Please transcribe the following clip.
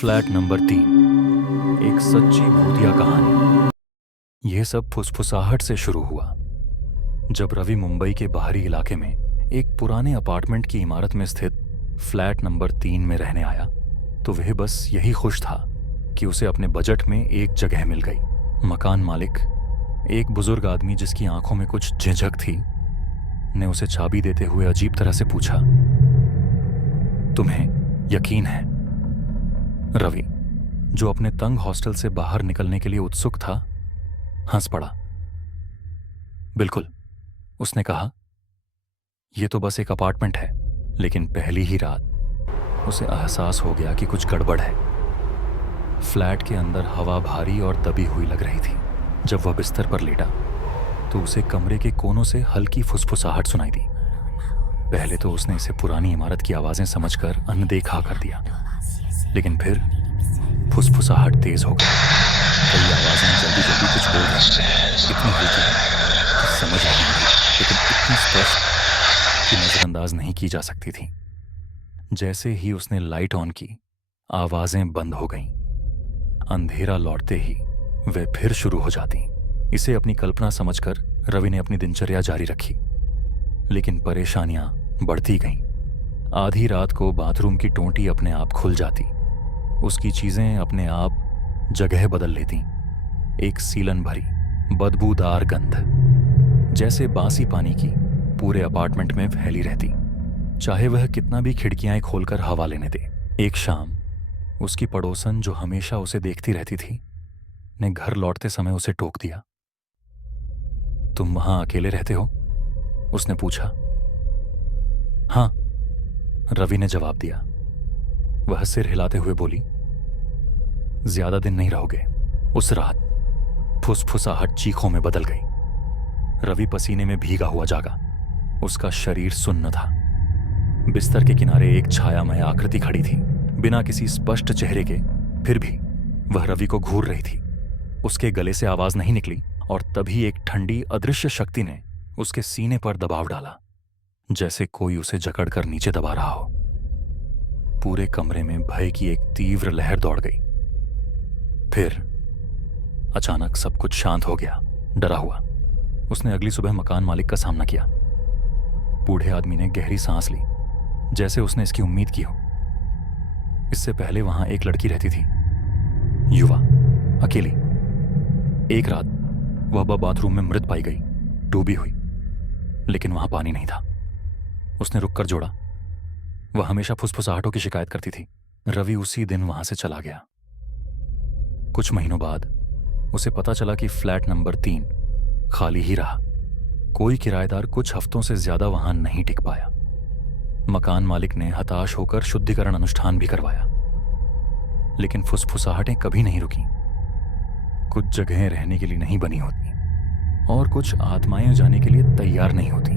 Flat number 3। एक सच्ची भूतिया कहानी। यह सब फुसफुसाहट से शुरू हुआ जब रवि मुंबई के बाहरी इलाके में एक पुराने अपार्टमेंट की इमारत में स्थित फ्लैट नंबर 3 में रहने आया तो वह बस यही खुश था कि उसे अपने बजट में एक जगह मिल गई। मकान मालिक, एक बुजुर्ग आदमी जिसकी आंखों में कुछ झिझक थी, ने उसे चाबी देते हुए अजीब तरह से पूछा, तुम्हें यकीन है? रवि, जो अपने तंग हॉस्टल से बाहर निकलने के लिए उत्सुक था, हंस पड़ा। बिल्कुल, उसने कहा, यह तो बस एक अपार्टमेंट है। लेकिन पहली ही रात उसे एहसास हो गया कि कुछ गड़बड़ है। फ्लैट के अंदर हवा भारी और दबी हुई लग रही थी। जब वह बिस्तर पर लेटा तो उसे कमरे के कोनों से हल्की फुसफुसाहट सुनाई दी। पहले तो उसने इसे पुरानी इमारत की आवाजें समझकर अनदेखा कर दिया, लेकिन फिर फुसफुसाहट तेज हो गई। कई आवाजें जल्दी जल्दी कुछ बोल रही थी, इतनी हल्की कि समझ नहीं आ रही, लेकिन इतनी स्पष्ट कि नजरअंदाज नहीं की जा सकती थी। जैसे ही उसने लाइट ऑन की, आवाजें बंद हो गईं। अंधेरा लौटते ही वे फिर शुरू हो जाती। इसे अपनी कल्पना समझकर रवि ने अपनी दिनचर्या जारी रखी, लेकिन परेशानियां बढ़ती गईं। आधी रात को बाथरूम की टोंटी अपने आप खुल जाती, उसकी चीजें अपने आप जगह बदल लेती। एक सीलन भरी बदबूदार गंध जैसे बासी पानी की पूरे अपार्टमेंट में फैली रहती, चाहे वह कितना भी खिड़कियां खोलकर हवा लेने दे। एक शाम उसकी पड़ोसन, जो हमेशा उसे देखती रहती थी, ने घर लौटते समय उसे टोक दिया। तुम वहां अकेले रहते हो? उसने पूछा। हाँ, रवि ने जवाब दिया। वह सिर हिलाते हुए बोली, ज्यादा दिन नहीं रहोगे। उस रात फुसफुसाहट चीखों में बदल गई। रवि पसीने में भीगा हुआ जागा। उसका शरीर सुन्न था। बिस्तर के किनारे एक छायामय आकृति खड़ी थी, बिना किसी स्पष्ट चेहरे के। फिर भी वह रवि को घूर रही थी। उसके गले से आवाज नहीं निकली और तभी एक ठंडी अदृश्य शक्ति ने उसके सीने पर दबाव डाला, जैसे कोई उसे जकड़कर नीचे दबा रहा हो। पूरे कमरे में भय की एक तीव्र लहर दौड़ गई। फिर अचानक सब कुछ शांत हो गया। डरा हुआ उसने अगली सुबह मकान मालिक का सामना किया। बूढ़े आदमी ने गहरी सांस ली, जैसे उसने इसकी उम्मीद की हो। इससे पहले वहां एक लड़की रहती थी, युवा, अकेली। एक रात वह बाथरूम में मृत पाई गई, डूबी हुई, लेकिन वहां पानी नहीं था। उसने रुककर जोड़ा। वह हमेशा फुसफुसाहटों की शिकायत करती थी। रवि उसी दिन वहां से चला गया। कुछ महीनों बाद उसे पता चला कि फ्लैट नंबर 3 खाली ही रहा। कोई किराएदार कुछ हफ्तों से ज्यादा वहां नहीं टिक पाया। मकान मालिक ने हताश होकर शुद्धिकरण अनुष्ठान भी करवाया, लेकिन फुसफुसाहटें कभी नहीं रुकी। कुछ जगहें रहने के लिए नहीं बनी होती और कुछ आत्माएं जाने के लिए तैयार नहीं होती।